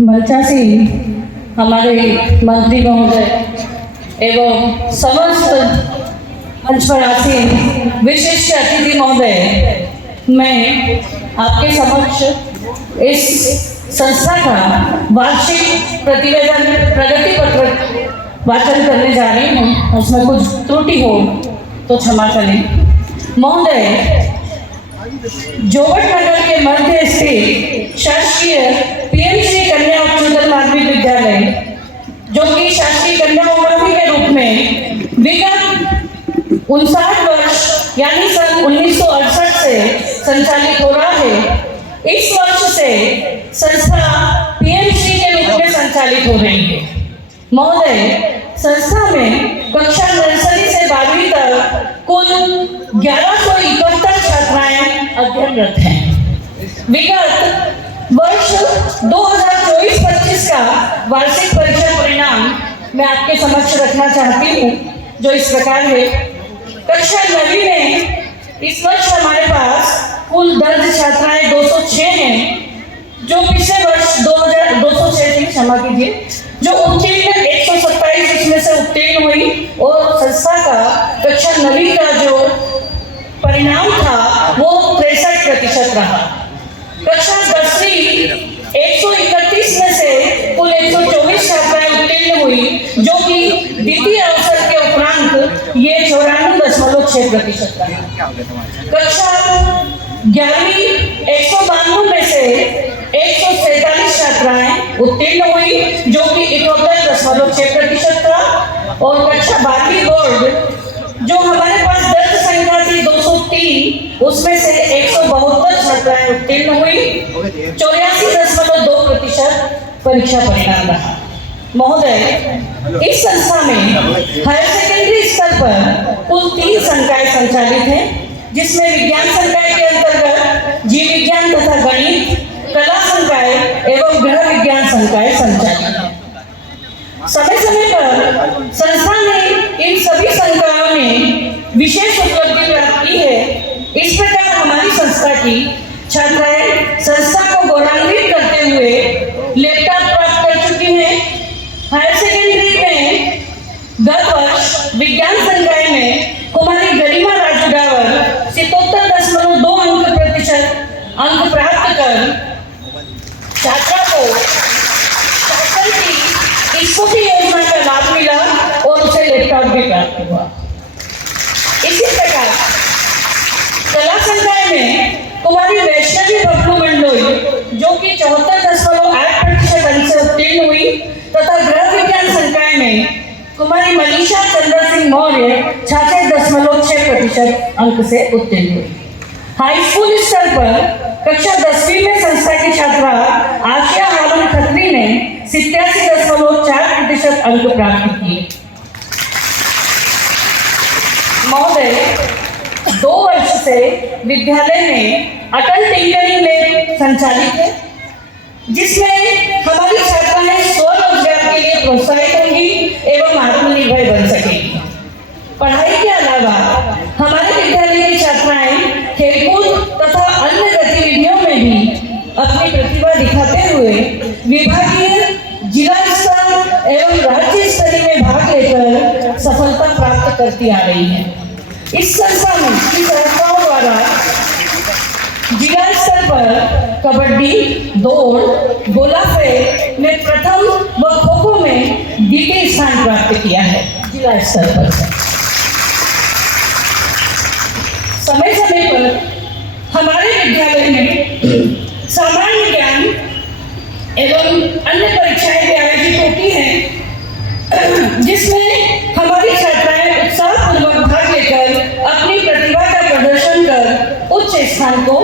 मंचासीन हमारे मंत्री महोदय एवं समस्त मंच पर आसीन विशिष्ट अतिथि महोदय, मैं आपके समक्ष इस संस्था का वार्षिक प्रतिवेदन प्रगति पत्र वाचन करने जा रही हूँ। उसमें कुछ त्रुटि हो तो क्षमा करें। महोदय, जोवट नगर के मध्य स्थित शासकीय पीएम श्री कन्या उच्चतर माध्यमिक विद्यालय, जो कि शासकीय कन्या उपाधि के रूप में विगत 59 वर्ष यानी सन 1968 से संचालित हो रहा है। इस वर्ष से संस्था पीएम श्री के रूप में संचालित हो रही है। महोदय, संस्था में कक्षा नर्सरी से 12वीं तक कुल 1171 छात्राएं अध्ययनरत हैं। विगत वर्ष 2024-25 का वार्षिक परीक्षा परिणाम मैं आपके समक्ष रखना चाहती हूँ, जो इस प्रकार है। कक्षा 9वीं में इस वर्ष हमारे पास कुल दर्ज छात्राएं 206 हैं, जो पिछले वर्ष 2206 थी, क्षमा कीजिए, जो उत्तीर्ण 127 इसमें से उत्तीर्ण हुई और संस्था का कक्षा 9वीं का जो परिणाम था वो 63% रहा। कक्षा 10वीं 131 में से कुल 124 छात्राएं उत्तीर्ण हुई, जो कि द्वितीय अवसर के उपरांत ये 94.6% रहा। कक्षा 11वीं 192 में से 147 छात्राएं उत्तीर्ण हुई, जो कि 78.6% था। और कक्षा 12वीं बोर्ड जो हमारे पास दर्ज संख्या थी 203, उसमें से 172 छात्राएं उत्तीर्ण हुई, 84.2% परीक्षा परिणाम रहा। महोदय, इस संस्था में हायर सेकेंडरी स्तर पर कुल 3 संकाय संचालित हैं, जिसमें विज्ञान संकाय के अंतर्गत जीव विज्ञान तथा गणित, कला संकाय एवं गृह विज्ञान संकाय संचालित है। समय समय पर संस्था ने इन सभी संकायों में विशेष उपलब्धि प्राप्त की है। इस प्रकार हमारी संस्था की छात्राएं संस्था को गौरवान्वित करते हुए लैपटॉप प्राप्त कर चुकी हैं। हायर सेकेंडरी में गत वर्ष विज्ञान संकाय में कुमारी गरिमा राजूडावर 77.2% अंक प्राप्त कर छात्रा को शासन की स्कूटी योजना का लाभ मिला और उसे लैपटॉप भी प्राप्त हुआ। इसी प्रकार कला संकाय में कुमारी वैष्णवी बबलू मंडलोई, जो कि 74.8% अंक से उत्तीर्ण हुई, तथा गृह विज्ञान संकाय में कुमारी मनीषा चंद्र सिंह मौर्य 66.6% अंक से उत्तीर्ण हुई। हाई स्कूल स्तर पर कक्षा 10वीं में संस्था की छात्रा आशिया आलम खत्री ने 87.4% अंक प्राप्त किए। महोदय, 2 वर्ष से विद्यालय में अटल टिंकरिंग लैब संचालित है, जिसमें हमारी छात्राएं स्वरोजगार के लिए प्रोत्साहित होंगी एवं आत्मनिर्भर बन सकेंगी। पढ़ाई के अलावा हमारे विद्यालय की छात्राएं खेलकूद तथा अन्य गतिविधियों में भी अपनी प्रतिभा दिखाते हुए विभागीय, जिला स्तर एवं राज्य स्तरीय में भाग लेकर सफलता प्राप्त करती आ रही है। इस संस्था में की संस्थाओं द्वारा जिला स्तर पर कबड्डी, दौड़, गोला फेंक में प्रथम व खो-खो में द्वितीय स्थान प्राप्त किया है जिला स्तर पर। समय समय पर हमारे विद्यालय में सामान्य ज्ञान एवं अन्य परीक्षाएं भी आयोजित होती हैं, जिसमें हमारी छात्राएं उत्साहपूर्वक भाग लेकर अपनी प्रतिभा का प्रदर्शन कर उच्च स्थान को